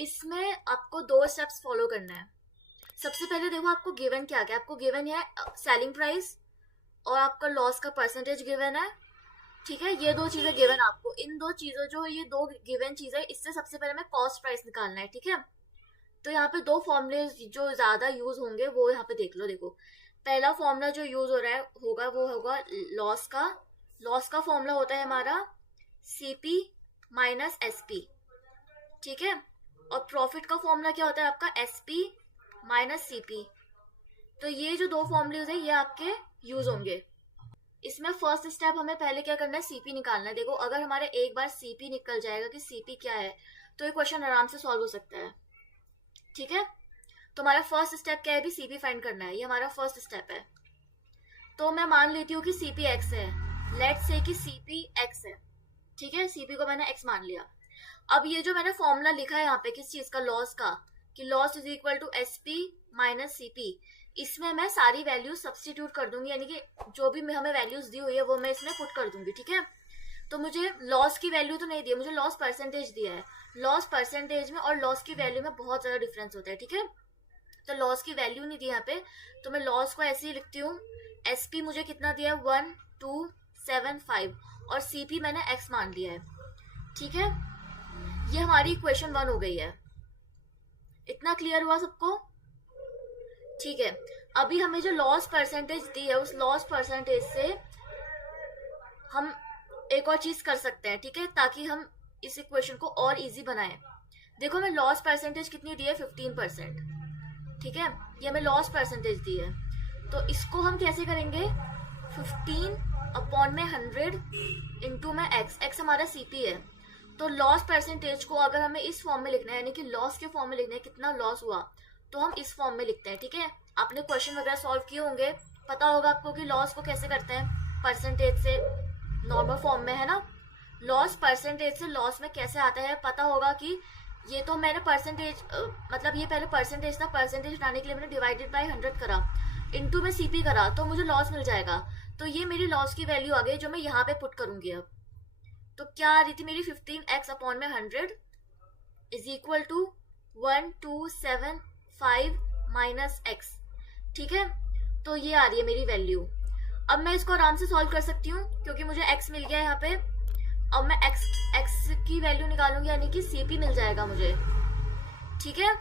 इसमें आपको 2 steps follow करना है। सबसे पहले देखो आपको गिवन क्या क्या, आपको गिवन है सेलिंग प्राइस और आपका लॉस का परसेंटेज गिवन है। ठीक है, ये 2 चीजें गिवन आपको। इन 2 चीजों जो ये 2 गिवन चीजें, इससे सबसे पहले हमें कॉस्ट प्राइस निकालना है। ठीक है, तो यहाँ पे 2 फॉर्मूले जो ज्यादा यूज होंगे वो यहाँ पे देख लो। देखो पहला फॉर्मूला जो यूज हो रहा है होगा वो होगा लॉस का। लॉस का फॉर्मूला होता है हमारा सीपी माइनस एसपी। ठीक है, और प्रॉफिट का फॉर्मूला क्या होता है आपका एसपी माइनस सीपी। तो ये जो 2 फॉर्मूलेज है ये आपके यूज होंगे। इसमें फर्स्ट स्टेप हमें पहले क्या करना है, सीपी निकालना है। देखो अगर हमारे एक बार सीपी निकल जाएगा कि सीपी क्या है, तो ये क्वेश्चन आराम से सॉल्व हो सकता है। ठीक है, तो हमारा फर्स्ट स्टेप क्या है, भी सीपी फाइंड करना है। ये हमारा फर्स्ट स्टेप है। तो मैं मान लेती हूँ कि सीपी एक्स है। लेट्स से कि सीपी एक्स है। ठीक है, सीपी को मैंने एक्स मान लिया। अब ये जो मैंने फॉर्मूला लिखा है यहाँ पे किस चीज का, लॉस का, कि loss is equal to SP minus CP, इसमें मैं सारी वैल्यूज सब्स्टिट्यूट कर दूंगी, यानी कि जो भी हमें वैल्यूज दी हुई है वो मैं इसमें पुट कर दूंगी। ठीक है, तो मुझे लॉस की वैल्यू तो नहीं दी है, मुझे लॉस परसेंटेज दिया है। लॉस परसेंटेज में और लॉस की वैल्यू में बहुत ज्यादा डिफरेंस होता है। ठीक है, तो लॉस की वैल्यू नहीं दी यहाँ पे, तो मैं लॉस को ऐसे ही लिखती हूँ। एसपी मुझे कितना दिया है 1275 और सीपी मैंने एक्स मान लिया है। ठीक है, ये हमारी इक्वेशन 1 हो गई है। इतना क्लियर हुआ सबको? ठीक है, अभी हमें जो लॉस परसेंटेज दी है उस लॉस परसेंटेज से हम एक और चीज कर सकते हैं। ठीक है, ताकि हम इस इक्वेशन को और इजी बनाएं। देखो हमें लॉस परसेंटेज कितनी दी है, 15%। ठीक है, ये हमें लॉस परसेंटेज दी है, तो इसको हम कैसे करेंगे, 15/100 इंटू में एक्स। एक्स हमारा सीपी है, तो लॉस परसेंटेज को अगर हमें इस फॉर्म में लिखना है, यानी कि लॉस के फॉर्म में लिखना है कितना लॉस हुआ, तो हम इस फॉर्म में लिखते हैं। ठीक है, आपने क्वेश्चन वगैरह सॉल्व किए होंगे, पता होगा आपको कि लॉस को कैसे करते हैं, परसेंटेज से नॉर्मल फॉर्म में, है ना। लॉस परसेंटेज से लॉस में कैसे आता है पता होगा कि ये तो मैंने परसेंटेज मतलब ये पहले परसेंटेज था, परसेंटेज हटाने के लिए मैंने डिवाइडेड बाय 100 करा, इनटू में सीपी करा, तो मुझे लॉस मिल जाएगा। तो ये मेरी लॉस की वैल्यू आ गई जो मैं यहाँ पे पुट करूंगी। अब तो क्या आ रही थी मेरी, 15x/100 is equal to 1275 minus X. ठीक है, तो ये आ रही है मेरी वैल्यू। अब मैं इसको आराम से सॉल्व कर सकती हूँ क्योंकि मुझे x मिल गया यहाँ पे। अब मैं x की वैल्यू निकालूंगी, यानी कि सीपी मिल जाएगा मुझे। ठीक है,